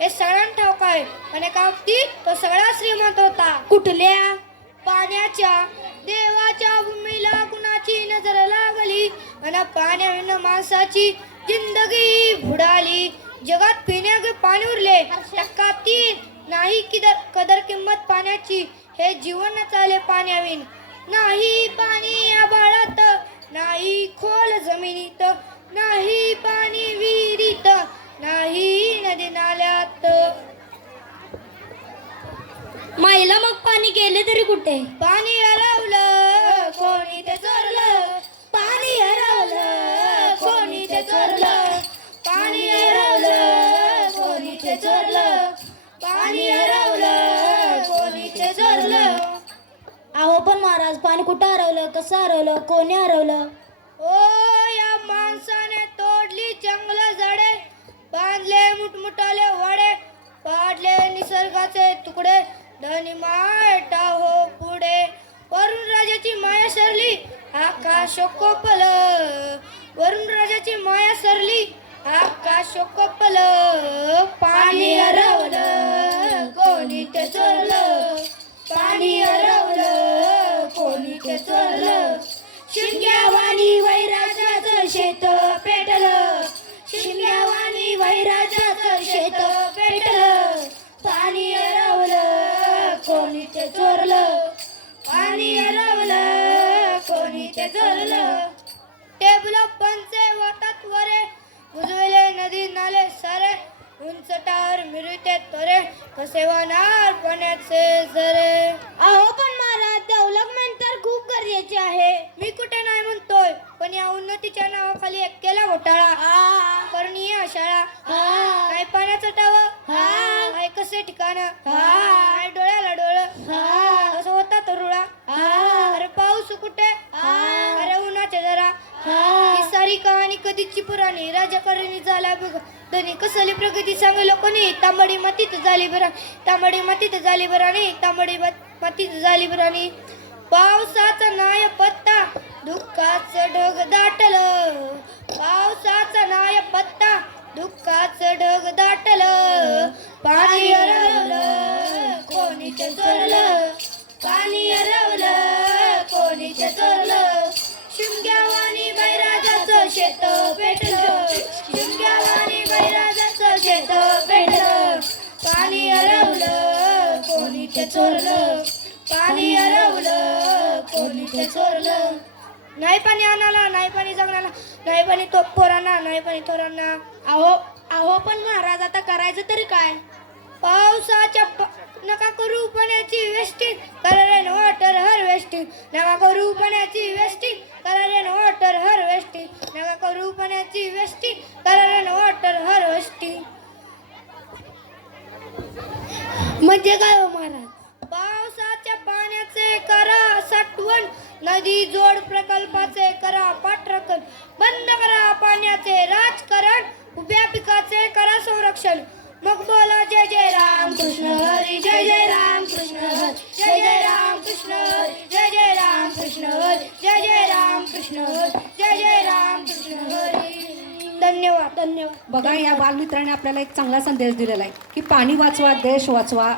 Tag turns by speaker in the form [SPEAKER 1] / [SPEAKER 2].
[SPEAKER 1] हे सगळ्यांना ठाऊक आहे पण एका बाबतीत तो सगळा श्रीमंत होता.
[SPEAKER 2] कुठल्या
[SPEAKER 1] पाण्याच्या देवाच्या भूमीला कुणाची नजर लागली? आणि पाण्याविन माणसाची जिंदगी बुडाली. जगात पिण्याचे पाणी उरले. टक्का तीन. नाही किदर कदर किंमत पाण्याची. हे जीवन चाले पाण्याविन. नाही पाणी आबाळात नाही खोल जमिनीत.
[SPEAKER 2] माईला मग पाणी गेले तरी कुठे?
[SPEAKER 1] पाणी हरवलं कोणी ते चोरलं? पाणी हरवलं कोणी ते चोरलं? पाणी हरवलं कोणी ते चोरलं? पाणी हरवलं कोणी ते चोरलं?
[SPEAKER 2] अहो पण महाराज पाणी कुठं हरवलं? कसं हरवलं? कोणी हरवलं?
[SPEAKER 1] ओ धनी माटा हो पुढे. वरुण राजाची माया सरली आकाश कोपल. वरुण राजाची माया सरली आकाश कोपल. पाणी हरवलं कोणी ते चोरलं? पाणी हरवलं कोणी ते चोरलं? शिंग्यावानी वैराजाचं शेत पेट कोणी ते चोरलं? पाणी हरवलं. कोणी ते चोरलं? टेबल पंचे वाटत वरे. बुजवले नदी नाले सारे. उंच टावर मिरविते तोरे कसे वाहणार पाण्याचे झरे?
[SPEAKER 2] अहो पण महाराज डेव्हलपमेंट तर खूप गरजेची आहे.
[SPEAKER 1] मी कुठे नाही म्हणतोय पण या उन्नतीच्या नावाखाली एक केला घोटाळा. करणीय शाळा. काय पाण्याचं टाव? कधीची पुराणी. राजकारणी झाला बघ. धनी कसली प्रगती सांग कोणी? तांबडी मातीत झाली बरा. तांबडी मातीत झाली बराणी तांबडी मातीत झाली बराणी पावसाचा नाय पत्ता दुःखाचं ढग दाटलं. पावसाचा नाय पत्ता दुःखाचं ढग दाटलं. पाणी हरवलं कोणी ते चोरलं? पाणी हरवलं. ते चोरलं? पाणी हरवलं कोणी ते चोरलं? नाही पाणी आणाला नाही पाणी जगणाला नाही पाणी तो पोरांना नाही पाणी थोरांना.
[SPEAKER 2] अहो अहो पण महाराज आता करायचं तरी काय?
[SPEAKER 1] पावसाच्या नका करू पाण्याची वेस्टिंग. करा रेन वॉटर हार्वेस्टिंग. नका करू पाण्याची वेस्टिंग. करा रेन वॉटर हार्वेस्टिंग. नका करू पाण्याची वेस्टिंग. करा रेन वॉटर हार्वेस्टिंग.
[SPEAKER 2] म्हणजे काय हो?
[SPEAKER 1] करा नदी जोड प्रकल्पाचे करा पाठरखण. बंद करा पाण्याचे राजकारण. उभ्या पिकाचे करा संरक्षण. मग बोला जय जय राम कृष्ण हरी जय जय राम कृष्ण हरी जय जय राम कृष्ण हरी जय जय राम कृष्ण हरी जय जय राम कृष्ण हरी जय जय राम कृष्ण हरी. धन्यवाद धन्यवाद.
[SPEAKER 3] बघा या बालमित्राने आपल्याला एक चांगला संदेश दिलेला आहे की पाणी वाचवा देश वाचवा.